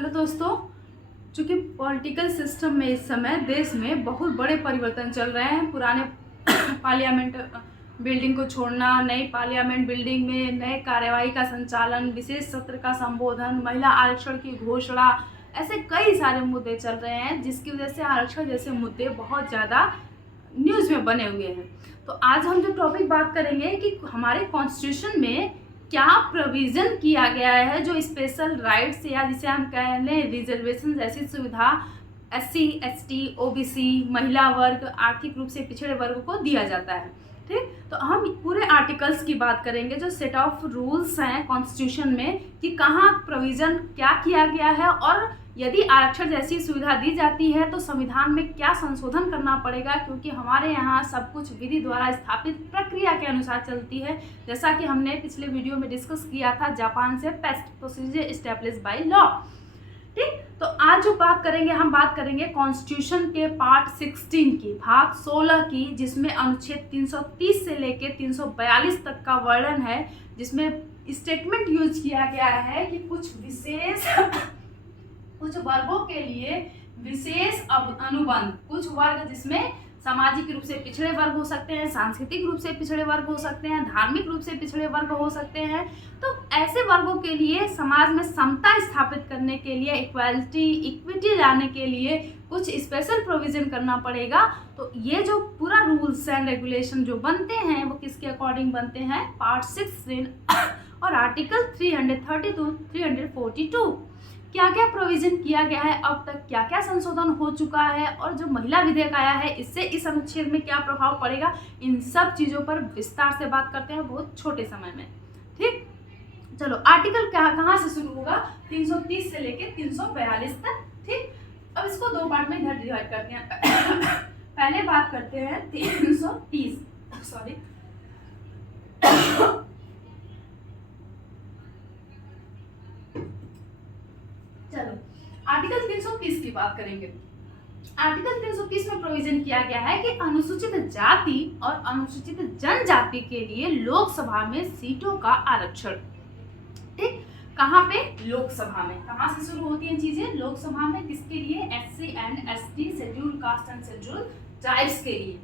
Hello दोस्तों। चूँकि political system में इस समय देश में बहुत बड़े परिवर्तन चल रहे हैं। पुराने पार्लियामेंट बिल्डिंग को छोड़ना, नई पार्लियामेंट बिल्डिंग में नए कार्यवाही का संचालन, विशेष सत्र का संबोधन, महिला आरक्षण की घोषणा, ऐसे कई सारे मुद्दे चल रहे हैं जिसकी वजह से आरक्षण जैसे मुद्दे बहुत ज़्यादा न्यूज़ में बने हुए हैं। तो आज हम जो टॉपिक बात करेंगे कि हमारे कॉन्स्टिट्यूशन में क्या प्रोविज़न किया गया है जो स्पेशल राइट्स या जिसे हम कह लें रिजर्वेशन जैसी सुविधा SC, ST, OBC, महिला वर्ग, आर्थिक रूप से पिछड़े वर्ग को दिया जाता है। ठीक, तो हम पूरे आर्टिकल्स की बात करेंगे जो सेट ऑफ रूल्स हैं कॉन्स्टिट्यूशन में कि कहाँ प्रोविज़न क्या किया गया है और यदि आरक्षण जैसी सुविधा दी जाती है तो संविधान में क्या संशोधन करना पड़ेगा, क्योंकि हमारे यहाँ सब कुछ विधि द्वारा स्थापित प्रक्रिया के अनुसार चलती है। जैसा कि हमने पिछले वीडियो में डिस्कस किया था जापान से प्रोसीजर एस्टैब्लिश बाय लॉ। ठीक, तो आज जो बात करेंगे हम बात करेंगे कॉन्स्टिट्यूशन के पार्ट 16 की, भाग 16 की, जिसमें अनुच्छेद 330 से लेके 342 तक का वर्णन है, जिसमें स्टेटमेंट यूज किया गया है कि कुछ वर्गों के लिए विशेष अनुबंध, कुछ वर्ग जिसमें सामाजिक रूप से पिछड़े वर्ग हो सकते हैं, सांस्कृतिक रूप से पिछड़े वर्ग हो सकते हैं, धार्मिक रूप से पिछड़े वर्ग हो सकते हैं। तो ऐसे वर्गों के लिए समाज में समता स्थापित करने के लिए, इक्विटी लाने के लिए कुछ स्पेशल प्रोविज़न करना पड़ेगा। तो ये जो पूरा रूल्स एंड रेगुलेशन जो बनते हैं वो किसके अकॉर्डिंग बनते हैं? पार्ट 16 और आर्टिकल 330 to 342 क्या क्या प्रोविज़न किया गया है, अब तक क्या क्या संशोधन हो चुका है और जो महिला विधेयक आया है इससे इस अनुच्छेद में क्या प्रभाव पड़ेगा, इन सब चीज़ों पर विस्तार से बात करते हैं बहुत छोटे समय में। ठीक, चलो आर्टिकल कहाँ से शुरू होगा? 330 से लेके 342 तक। ठीक, अब इसको दो पार्ट में इधर डिवाइड करते हैं। पहले बात करते हैं 330, सॉरी चलो आर्टिकल 330 की बात करेंगे। आर्टिकल 330 में प्रोविजन किया गया है कि अनुसूचित जाति और अनुसूचित जनजाति के लिए लोकसभा में सीटों का आरक्षण। ठीक, कहाँ पे? लोकसभा में। कहाँ से शुरू होती हैं चीजें? लोकसभा में। किसके लिए? SC and ST, schedule caste and schedule tribes के लिए।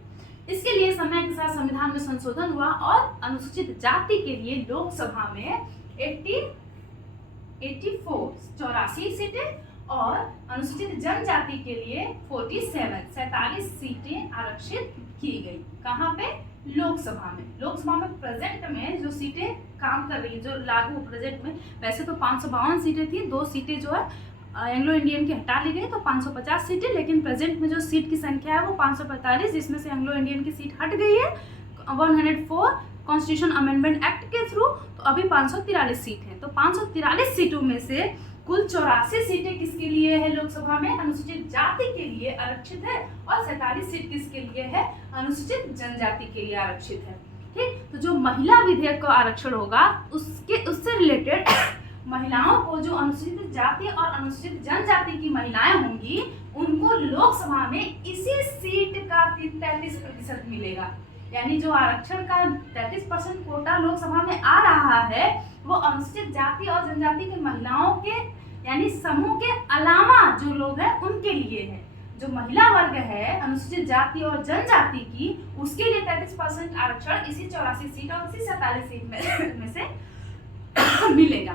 इसके लिए समय के साथ संविधान में संशोधन हुआ और अनुसूचित जाति के लिए लोकसभा में 84 सीटें और अनुसूचित जनजाति के लिए 47 सीटें आरक्षित की गई। कहाँ पे? लोकसभा में। लोकसभा में प्रेजेंट में जो सीटें काम कर रही, जो लागू प्रेजेंट में, वैसे तो 552 सीटें थी, 2 सीटें जो है एंग्लो इंडियन की हटा ली गई तो 550 सीटें, लेकिन प्रेजेंट में जो सीट की संख्या है वो 545, जिसमें से एंग्लो इंडियन की सीट हट गई है 104 कॉन्स्टिट्यूशन अमेंडमेंट एक्ट के थ्रू। तो अभी 543 सीट है। तो 543 सीटों में से कुल 84 सीटें किसके लिए है? लोकसभा में अनुसूचित जाति के लिए आरक्षित है और 47 सीट किसके लिए है? अनुसूचित जनजाति के लिए आरक्षित है। ठीक, तो जो महिला विधेयक का आरक्षण होगा उससे रिलेटेड महिलाओं को, जो अनुसूचित जाति और अनुसूचित जनजाति की महिलाएं होंगी, उनको लोकसभा में इसी सीट का 33% मिलेगा। यानी जो आरक्षण का 33% कोटा लोकसभा में आ रहा है वो अनुसूचित जाति और जनजाति की महिलाओं के यानी समूह के अलावा जो लोग हैं उनके लिए है। जो महिला वर्ग है अनुसूचित जाति और जनजाति की, उसके लिए 33% आरक्षण इसी 84 सीट और इसी 47 सीट में से मिलेगा।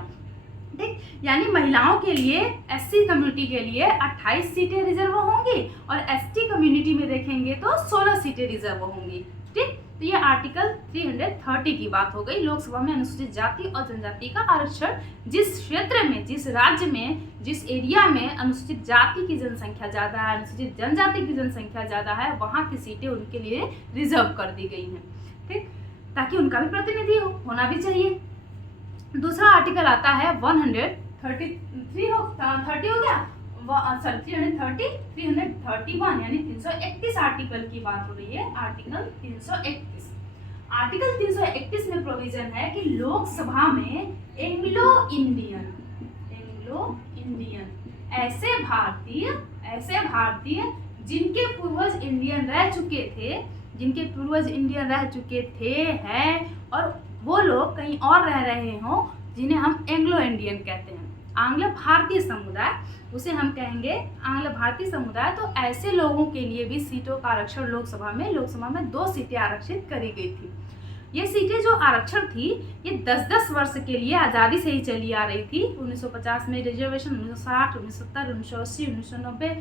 ठीक, यानी महिलाओं के लिए SC कम्युनिटी के लिए 28 सीटें रिजर्व होंगी और ST कम्युनिटी में देखेंगे तो 16 सीटें रिजर्व होंगी। ठीक, तो ये आर्टिकल 330 की बात हो गई। लोकसभा में अनुसूचित जाति और जनजाति का आरक्षण जिस क्षेत्र में, जिस राज्य में, जिस एरिया में अनुसूचित जाति की जनसंख्या ज़्यादा है, अनुसूचित जनजाति की जनसंख्या ज़्यादा है, वहाँ की सीटें उनके लिए रिजर्व कर दी गई हैं। ठीक, ताकि उनका भी प्रतिनिधि होना भी चाहिए। दूसरा आर्टिकल आता है 331 यानी 331 आर्टिकल की बात हो रही है। आर्टिकल 331 में प्रोविजन है कि लोकसभा में एंग्लो इंडियन ऐसे भारतीय जिनके पूर्वज इंडियन रह चुके थे हैं और वो लोग कहीं और रह रहे हों, जिन्हें हम एंग्लो इंडियन कहते हैं। आंग्ल भारतीय समुदाय, उसे हम कहेंगे आंग्ल भारतीय समुदाय। तो ऐसे लोगों के लिए भी सीटों का आरक्षण लोकसभा में 2 सीटें आरक्षित करी गई थी। ये सीटें जो आरक्षण थी ये 10-10 वर्ष के लिए आज़ादी से ही चली आ रही थी। 1950 में रिजर्वेशन, 1960, 1970, 1980, 1990,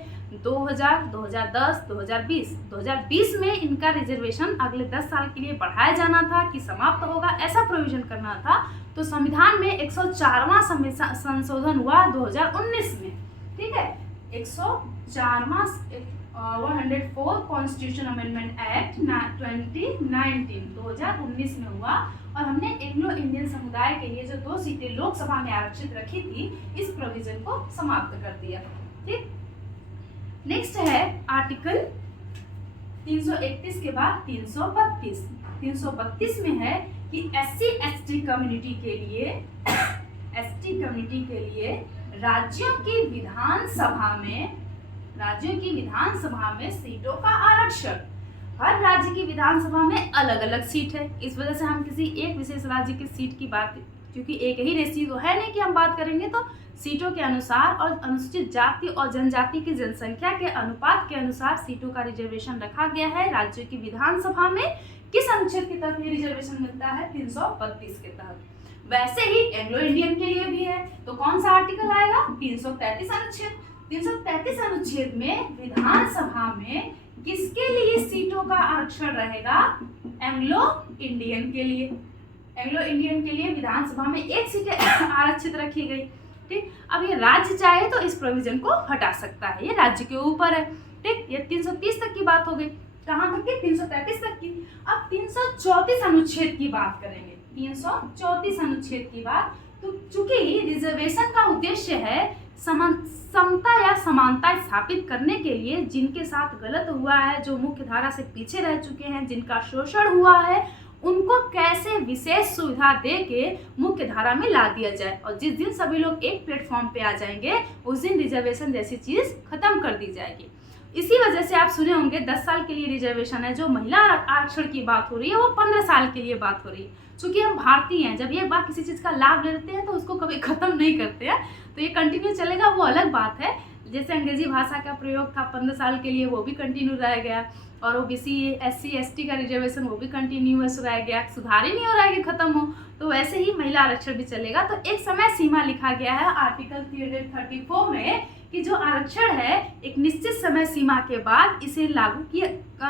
2000, 2010, 2020। 2020 में इनका रिजर्वेशन अगले 10 साल के लिए बढ़ाया जाना था कि समाप्त होगा, ऐसा प्रोविजन करना था। तो संविधान में 104वां संशोधन हुआ 2019 में, ठीक है। 104वां 104 कॉन्स्टिट्यूशन अमेंडमेंट एक्ट 2019 में हुआ और हमने एंग्लो इंडियन समुदाय के लिए जो 2 सीटें लोकसभा में आरक्षित रखी थी, इस प्रोविजन को समाप्त कर दिया, ठीक। नेक्स्ट है आर्टिकल 331 के बाद 332। 332 में है कि SC/ST कम्युनिटी के लिए राज्यों की विधानसभा में सीटों का आरक्षण। हर राज्य की विधानसभा में अलग अलग सीट है, इस वजह से हम किसी एक विशेष राज्य की सीट की बात, क्योंकि एक ही रेशियो तो है नहीं कि हम बात करेंगे, तो सीटों के अनुसार और अनुसूचित जाति और जनजाति की जनसंख्या के अनुपात के अनुसार सीटों का रिजर्वेशन रखा गया है। राज्यों की विधानसभा में किस अनुच्छेद के तहत ये रिजर्वेशन मिलता है? 332 के तहत। वैसे ही एंग्लो इंडियन के लिए भी है, तो कौन सा आर्टिकल आएगा? 333 अनुच्छेद। 333 अनुच्छेद में विधानसभा में किसके लिए सीटों का आरक्षण रहेगा? एंग्लो इंडियन के लिए। एंग्लो इंडियन के लिए विधानसभा में 1 सीट आरक्षित रखी गई, ठीक। अब ये राज्य चाहे तो इस प्रोविजन को हटा सकता है, ये राज्य के ऊपर है, ठीक। ये 330 तक की बात हो गई। कहाँ तक की? 333 तक की। अब 334 अनुच्छेद की बात करेंगे। 334 अनुच्छेद की बात, तो चूंकि रिजर्वेशन का उद्देश्य है समता या समानता स्थापित करने के लिए, जिनके साथ गलत हुआ है, जो मुख्य धारा से पीछे रह चुके हैं, जिनका शोषण हुआ है, उनको कैसे विशेष सुविधा दे के मुख्य धारा में ला दिया जाए। और जिस दिन सभी लोग एक प्लेटफॉर्म पे आ जाएंगे, उस दिन रिजर्वेशन जैसी चीज खत्म कर दी जाएगी। इसी वजह से आप सुने होंगे 10 साल के लिए रिजर्वेशन है। जो महिला आरक्षण की बात हो रही है वो 15 साल के लिए बात हो रही है। चूंकि हम भारतीय हैं, जब एक बार किसी चीज़ का लाभ लेते हैं तो उसको कभी ख़त्म नहीं करते हैं, तो ये कंटिन्यू चलेगा, वो अलग बात है। जैसे अंग्रेजी भाषा का प्रयोग था 15 साल के लिए, वो भी कंटिन्यू रह गया, और OBC SC ST का रिजर्वेशन वो भी कंटिन्यूअस रह गया, सुधार ही नहीं हो रहा है कि खत्म हो। तो वैसे ही महिला आरक्षण भी चलेगा। तो एक समय सीमा लिखा गया है आर्टिकल 334 में कि जो आरक्षण है एक निश्चित समय सीमा के बाद इसे लागू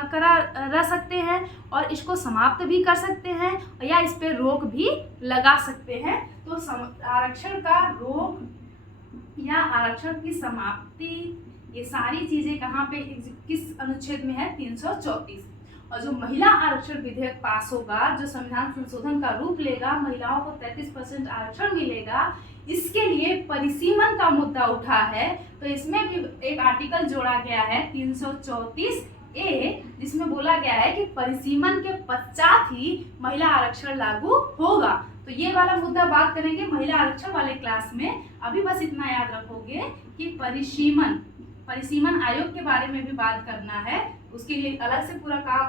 करा रह सकते हैं और इसको समाप्त भी कर सकते हैं, या इस पे रोक भी लगा सकते हैं। तो आरक्षण का रोक या आरक्षण की समाप्ति, ये सारी चीजें कहाँ पे, किस अनुच्छेद में है? 334। और जो महिला आरक्षण विधेयक पास होगा, जो संविधान संशोधन का रूप लेगा, महिलाओं को 33% आरक्षण मिलेगा, इसके लिए परिसीमन का मुद्दा उठा है। तो इसमें भी एक आर्टिकल जोड़ा गया है 334A, जिसमें बोला गया है कि परिसीमन के पश्चात ही महिला आरक्षण लागू होगा। तो ये वाला मुद्दा बात करेंगे महिला आरक्षण वाले क्लास में। अभी बस इतना याद रखोगे कि परिसीमन आयोग के बारे में भी बात करना है, उसके लिए अलग से पूरा काम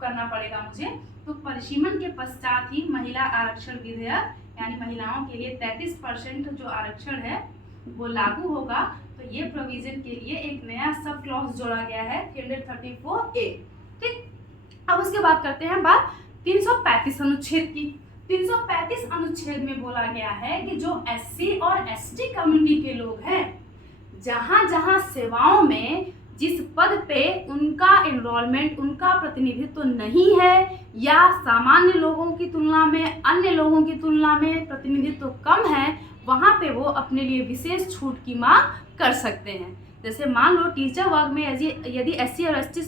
करना पड़ेगा मुझे। तो परिसीमन के पश्चात ही महिला आरक्षण विधेयक, यानी महिलाओं के लिए 33% जो आरक्षण है वो लागू होगा। तो ये प्रोविजन के लिए एक नया सब क्लॉज जोड़ा गया है 334A, ठीक। अब उसके बाद करते हैं बात 335 अनुच्छेद की। 335 अनुच्छेद में बोला गया है कि जो SC और ST कम्युनिटी के लोग हैं, जहाँ जहाँ सेवाओं में जिस पद पे उनका एनरोलमेंट, उनका प्रतिनिधित्व नहीं है, या सामान्य लोगों की तुलना में, अन्य लोगों की तुलना में प्रतिनिधित्व कम है, वहाँ पे वो अपने लिए विशेष छूट की मांग कर सकते हैं। जैसे मान लो टीचर वर्ग में यदि SC और ST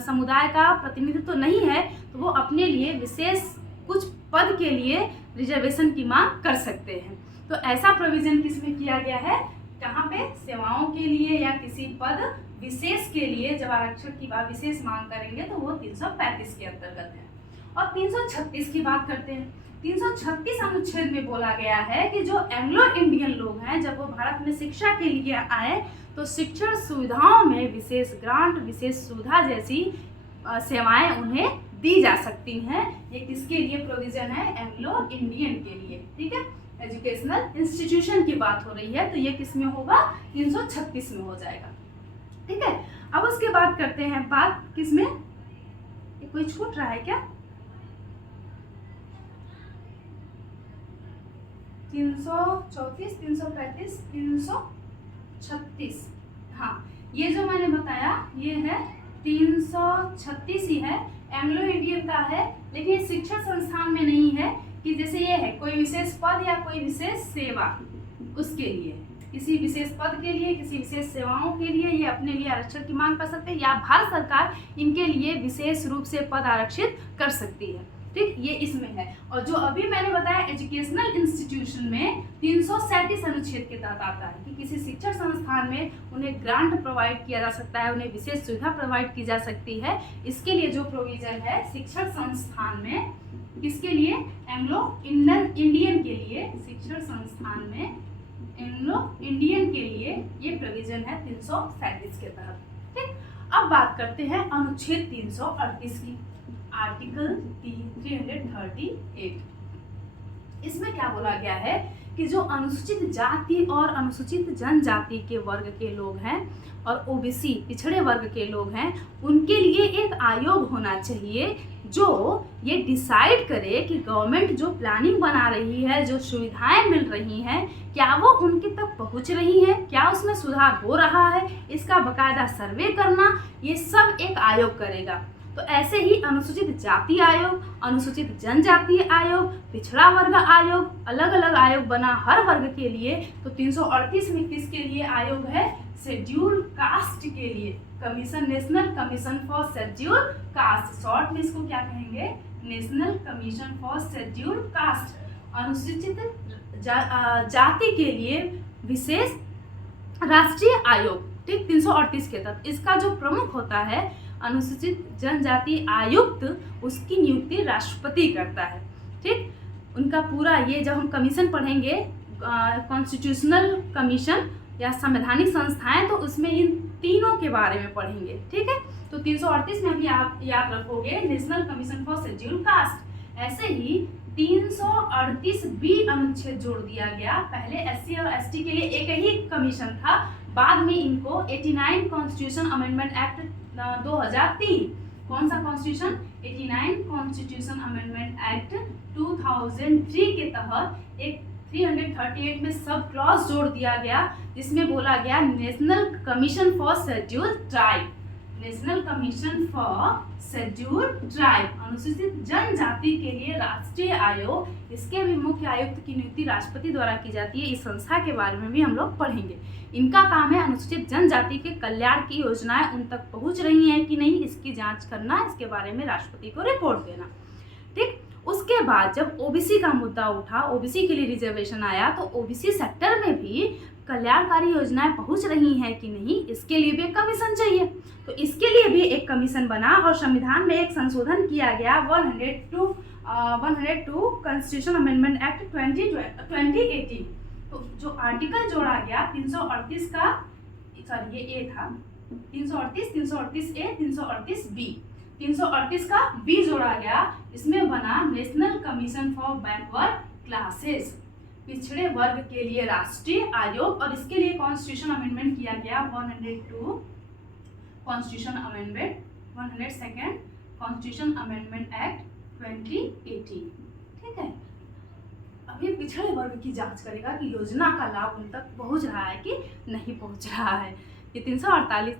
समुदाय का प्रतिनिधित्व नहीं है, तो वो अपने लिए विशेष कुछ पद के लिए रिजर्वेशन की मांग कर सकते हैं। तो ऐसा प्रोविजन किसमें किया गया है? कहाँ पे? सेवाओं के लिए या किसी पद विशेष के लिए जब आरक्षण की विशेष मांग करेंगे तो वो 335 के अंतर्गत है। और 336 की बात करते हैं। 336 अनुच्छेद में बोला गया है कि जो एंग्लो इंडियन लोग हैं, जब वो भारत में शिक्षा के लिए आए तो शिक्षण सुविधाओं में विशेष ग्रांट, विशेष सुविधा जैसी सेवाएं उन्हें दी जा सकती हैं। ये किसके लिए प्रोविजन है? एंग्लो इंडियन के लिए, ठीक है। एजुकेशनल इंस्टीट्यूशन की बात हो रही है, तो ये किस में होगा, 336 में हो जाएगा। ठीक है, अब उसके बाद करते हैं बात किस में, कोई छूट रहा है क्या, 334, 335, 336, हाँ ये जो मैंने बताया ये है 336 ही है, एंग्लो इंडियन का है, लेकिन ये शिक्षण संस्थान में नहीं है कि जैसे ये है कोई विशेष पद या कोई विशेष सेवा, उसके लिए किसी विशेष पद के लिए, किसी विशेष सेवाओं के लिए ये अपने लिए आरक्षण की मांग कर सकते हैं, या भारत सरकार इनके लिए विशेष रूप से पद आरक्षित कर सकती है। ठीक, ये इसमें है। और जो अभी मैंने बताया एजुकेशनल इंस्टीट्यूशन में 337 अनुच्छेद के तहत आता है कि किसी शिक्षण संस्थान में उन्हें ग्रांट प्रोवाइड किया जा सकता है, उन्हें विशेष सुविधा प्रोवाइड की जा सकती है। इसके लिए जो प्रोविजन है शिक्षण संस्थान में, किसके लिए, एंग्लो इंडियन के लिए, शिक्षण संस्थान में एंग्लो इंडियन के लिए ये प्रोविजन है 337 के तहत। ठीक, अब बात करते हैं अनुच्छेद 338 की, आर्टिकल 338। इसमें क्या बोला गया है कि जो अनुसूचित जाति और अनुसूचित जनजाति के वर्ग के लोग हैं और ओबीसी पिछड़े वर्ग के लोग हैं, उनके लिए एक आयोग होना चाहिए जो ये डिसाइड करे कि गवर्नमेंट जो प्लानिंग बना रही है, जो सुविधाएं मिल रही हैं, क्या वो उनके तक पहुंच रही हैं, क्या उसमें सुधार हो रहा है, इसका बाकायदा सर्वे करना, ये सब एक आयोग करेगा। तो ऐसे ही अनुसूचित जाति आयोग, अनुसूचित जनजाति आयोग, पिछड़ा वर्ग आयोग, अलग अलग आयोग बना हर वर्ग के लिए। तो 338 में किसके लिए आयोग है, शेड्यूल कास्ट के लिए, commission, national commission for schedule caste, short में इसको क्या कहेंगे, national commission for schedule caste. अनुसूचित जाति के लिए विशेष राष्ट्रीय आयोग, ठीक, 338 के तहत। इसका जो प्रमुख होता है अनुसूचित जनजाति आयुक्त, उसकी नियुक्ति राष्ट्रपति करता है। ठीक, उनका पूरा ये जब हम कमीशन पढ़ेंगे, कॉन्स्टिट्यूशनल कमीशन या संवैधानिक संस्थाएं, तो उसमें इन तीनों के बारे में पढ़ेंगे। ठीक है, तो 338 में भी आप याद रखोगे national commission for schedule caste. ऐसे ही 338 बी अनुच्छेद जोड़ दिया गया। पहले एससी और एसटी के लिए एक ही कमीशन था, बाद में इनको 89 कॉन्स्टिट्यूशन अमेंडमेंट एक्ट 2003, कौन सा कॉन्स्टिट्यूशन, 89 कॉन्स्टिट्यूशन अमेंडमेंट एक्ट 2003 के तहत एक 338 में सब क्लॉज जोड़ दिया गया, जिसमें बोला गया national commission for schedule tribe, national commission for schedule tribe, अनुसूचित जनजाति के लिए राष्ट्रीय आयोग। इसके भी मुख्य आयुक्त की नियुक्ति राष्ट्रपति द्वारा की जाती है। इस संस्था के बारे में भी हम लोग पढ़ेंगे। इनका काम है अनुसूचित जनजाति के कल्याण की योजनाएं उन तक पहुंच रही हैं कि नहीं, इसकी जांच करना, इसके बारे में राष्ट्रपति को रिपोर्ट देना। ठीक, उसके बाद जब ओबीसी का मुद्दा उठा, ओबीसी के लिए रिजर्वेशन आया, तो ओबीसी सेक्टर में भी कल्याणकारी योजनाएं पहुंच रही हैं कि नहीं, इसके लिए भी एक कमीशन चाहिए। तो इसके लिए भी एक कमीशन बना और संविधान में एक संशोधन किया गया 102 कॉन्स्टिट्यूशन अमेंडमेंट एक्ट 2018। तो जो आर्टिकल जोड़ा गया 338 का, सॉरी ये ए था, 338, 338 ए, 338 बी, 338 का बी जोड़ा गया। इसमें बना national commission for backward classes, पिछड़े वर्ग के लिए राष्ट्रीय आयोग। और इसके लिए कॉन्स्टिट्यूशन अमेंडमेंट किया गया 102 constitution amendment, 102 constitution amendment act 2018। ठीक है, अभी पिछड़े वर्ग की जांच करेगा कि योजना का लाभ उन तक पहुंच रहा है कि नहीं पहुंच रहा है। ये 348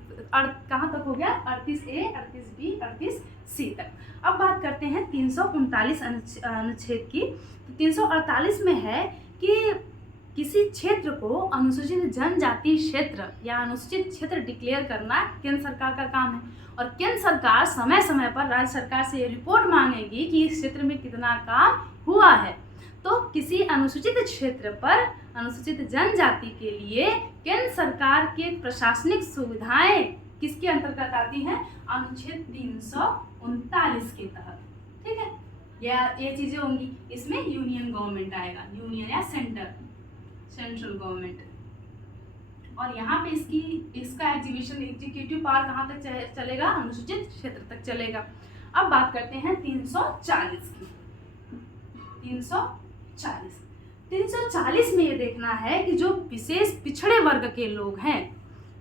कहाँ तक हो गया, 38 ए, 38 बी, 38 सी तक। अब बात करते हैं 339 अनुच्छेद की। तो 348 में है कि किसी क्षेत्र को अनुसूचित जनजाति क्षेत्र या अनुसूचित क्षेत्र डिक्लेयर करना केंद्र सरकार का काम है, और केंद्र सरकार समय समय पर राज्य सरकार से ये रिपोर्ट मांगेगी कि इस क्षेत्र में कितना काम हुआ है। तो किसी अनुसूचित क्षेत्र पर अनुसूचित जनजाति के लिए केंद्र सरकार के प्रशासनिक सुविधाएं किसके अंतर्गत आती हैं, अनुच्छेद 339 के तहत। ठीक है, ये चीजें होंगी। इसमें यूनियन गवर्नमेंट आएगा, यूनियन या सेंट्रल गवर्नमेंट। और यहाँ पे इसका एग्जीक्यूटिव पावर कहाँ तक चलेगा, अनुसूचित क्षेत्र तक चलेगा। अब बात करते हैं 340 की। 340 में ये देखना है कि जो विशेष पिछड़े वर्ग के लोग हैं,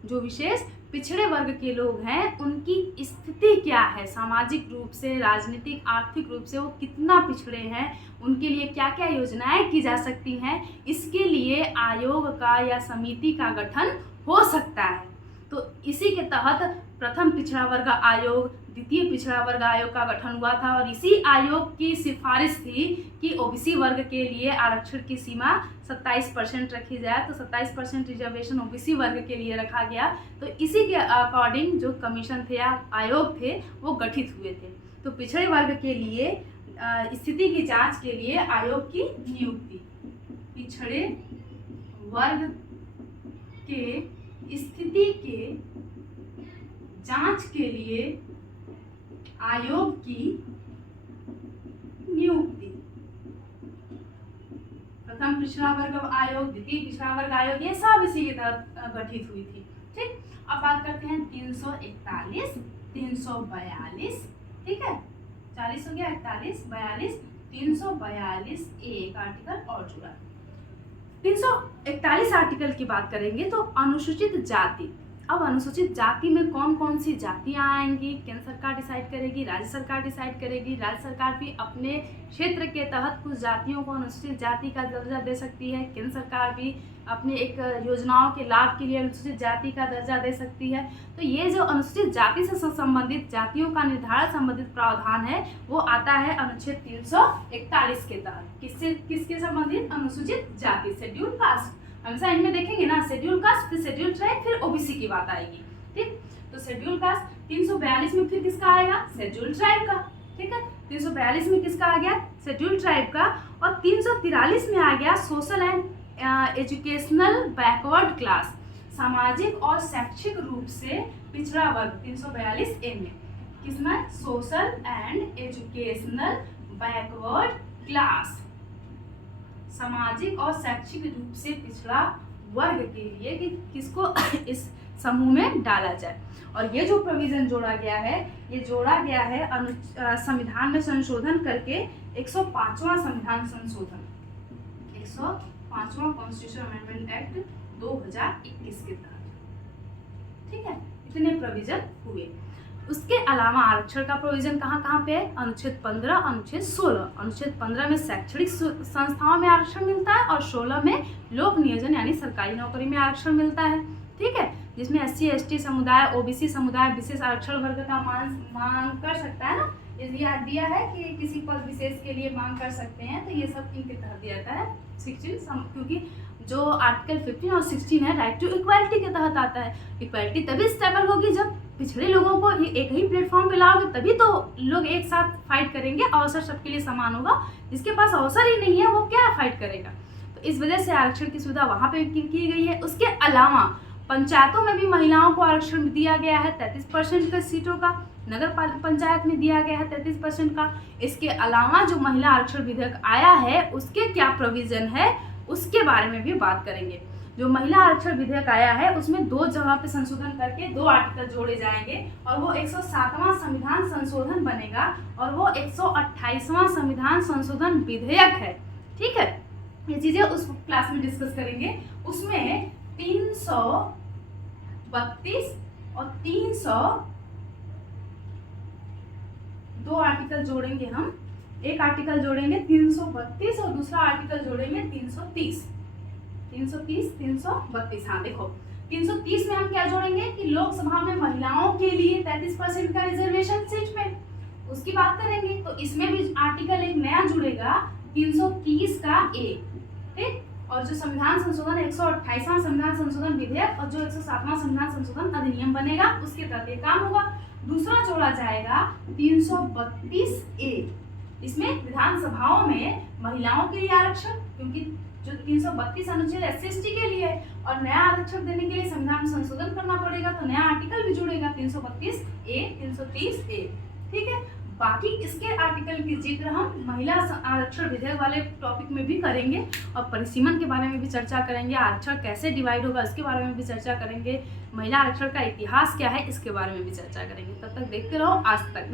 जो विशेष पिछड़े वर्ग के लोग हैं, उनकी स्थिति क्या है, सामाजिक रूप से, राजनीतिक, आर्थिक रूप से वो कितना पिछड़े हैं, उनके लिए क्या क्या योजनाएं की जा सकती हैं, इसके लिए आयोग का या समिति का गठन हो सकता है। तो इसी के तहत प्रथम पिछड़ा वर्ग आयोग, द्वितीय पिछड़ा वर्ग आयोग का गठन हुआ था और इसी आयोग की सिफारिश थी कि ओबीसी वर्ग के लिए आरक्षण की सीमा 27% रखी जाए। तो 27% रिजर्वेशन ओबीसी वर्ग के लिए रखा गया। तो इसी के अकॉर्डिंग जो कमीशन थे या आयोग थे वो गठित हुए थे। तो पिछड़े वर्ग के लिए स्थिति की जांच के लिए आयोग की नियुक्ति, पिछड़े वर्ग के स्थिति के जांच के लिए आयोग की नियुक्ति, प्रथम पिछड़ा वर्ग आयोग, द्वितीय पिछड़ा वर्ग आयोग, ये सब इसी के तहत गठित हुई थी। ठीक, अब बात करते हैं 341, 342, ठीक है, 40 हो गया, 41, 42, 342 एक आर्टिकल और जुड़ा। 341 आर्टिकल की बात करेंगे तो अनुसूचित जाति। अब अनुसूचित जाति में कौन कौन सी जातियां आएंगी, केंद्र सरकार डिसाइड करेगी, राज्य सरकार डिसाइड करेगी। राज्य सरकार भी अपने क्षेत्र के तहत कुछ जातियों को अनुसूचित जाति का दर्जा दे सकती है। केंद्र सरकार भी अपने एक योजनाओं के लाभ के लिए अनुसूचित जाति का दर्जा दे सकती है। तो ये जो अनुसूचित जाति से संबंधित जातियों का निर्धारण संबंधित प्रावधान है वो आता है अनुच्छेद 341 के तहत। किसके संबंधित? अनुसूचित जाति, शेड्यूल कास्ट। हमेशा इनमें देखेंगे ना, शेड्यूल कास्ट, फिर शेड्यूल ट्राइब, फिर ओबीसी की बात आएगी। ठीक, तो शेड्यूल कास्ट 342 में फिर किसका आएगा? शेड्यूल ट्राइब का। ठीक है, 342 में किसका आ गया? शेड्यूल ट्राइब का। और 343 में आ गया social and educational backward class, सामाजिक और शैक्षिक रूप से पिछड़ा वर्ग। 342 ए में किसमें? Social and educational backward class, सामाजिक और शैक्षिक रूप से पिछड़ा वर्ग के लिए कि किसको इस समूह में डाला जाए। और ये जो प्रोविजन जोड़ा गया है, ये जोड़ा गया है संविधान में संशोधन करके 105वां संविधान संशोधन, 105वां कॉन्स्टिट्यूशन अमेंडमेंट एक्ट 2021 के तहत। ठीक है, इतने प्रोविजन हुए। उसके अलावा आरक्षण का प्रोविजन कहाँ कहाँ पे है? अनुच्छेद 15, अनुच्छेद 16। अनुच्छेद 15 में शैक्षणिक संस्थाओं में आरक्षण मिलता है और 16 में लोक नियोजन यानी सरकारी नौकरी में आरक्षण मिलता है। ठीक है, जिसमें SC ST समुदाय, OBC समुदाय विशेष आरक्षण वर्ग का मांग कर सकता है ना, ये दिया है कि किसी पद विशेष के लिए मांग कर सकते हैं। तो ये सब इनके तहत दिया जाता है 16, क्योंकि जो आर्टिकल 15 और 16 है राइट टू इक्वालिटी के तहत आता है। इक्वालिटी तभी स्टेबल होगी जब पिछड़े लोगों को एक ही प्लेटफॉर्म पे लाओगे, तभी तो लोग एक साथ फाइट करेंगे। अवसर सबके लिए समान होगा, जिसके पास अवसर ही नहीं है वो क्या फाइट करेगा। तो इस वजह से आरक्षण की सुविधा वहाँ पे की गई है। उसके अलावा पंचायतों में भी महिलाओं को आरक्षण दिया गया है 33% का सीटों का, नगर पंचायत में दिया गया है 33% का। इसके अलावा जो महिला आरक्षण विधेयक आया है उसके क्या प्रोविजन है उसके बारे में भी बात करेंगे। जो महिला आरक्षण विधेयक आया है उसमें 2 जगह पे संशोधन करके 2 आर्टिकल जोड़े जाएंगे और वो 107वां संविधान संशोधन बनेगा और वो 128वां संविधान संशोधन विधेयक है। ठीक है, ये चीजें उस क्लास में डिस्कस करेंगे। उसमें 332 और 302 आर्टिकल जोड़ेंगे हम। एक आर्टिकल जोड़ेंगे 332 और दूसरा आर्टिकल जोड़ेंगे 330, 332। हाँ देखो, 330 में हम क्या जोड़ेंगे कि लोकसभा में महिलाओं के लिए 33% का रिजर्वेशन सीट में, उसकी बात करेंगे। तो इसमें भी आर्टिकल एक नया जुड़ेगा 330 का ए। ठीक, और जो संविधान संशोधन 128वां संविधान संशोधन विधेयक और जो 107वां संविधान संशोधन अधिनियम बनेगा उसके तहत ये काम होगा। दूसरा जोड़ा जाएगा 332 ए। इसमें विधानसभाओं में महिलाओं के लिए आरक्षण, क्योंकि जो 332 अनुच्छेद SC ST के लिए है और नया आरक्षण देने के लिए संविधान में संशोधन करना पड़ेगा, तो नया आर्टिकल भी जुड़ेगा 332 ए, 330 ए। ठीक है, बाकी इसके आर्टिकल की जिक्र हम महिला आरक्षण विधेयक वाले टॉपिक में भी करेंगे और परिसीमन के बारे में भी चर्चा करेंगे। आरक्षण कैसे डिवाइड होगा इसके बारे में भी चर्चा करेंगे। महिला आरक्षण का इतिहास क्या है इसके बारे में भी चर्चा करेंगे। तब तक देखते रहो आज तक।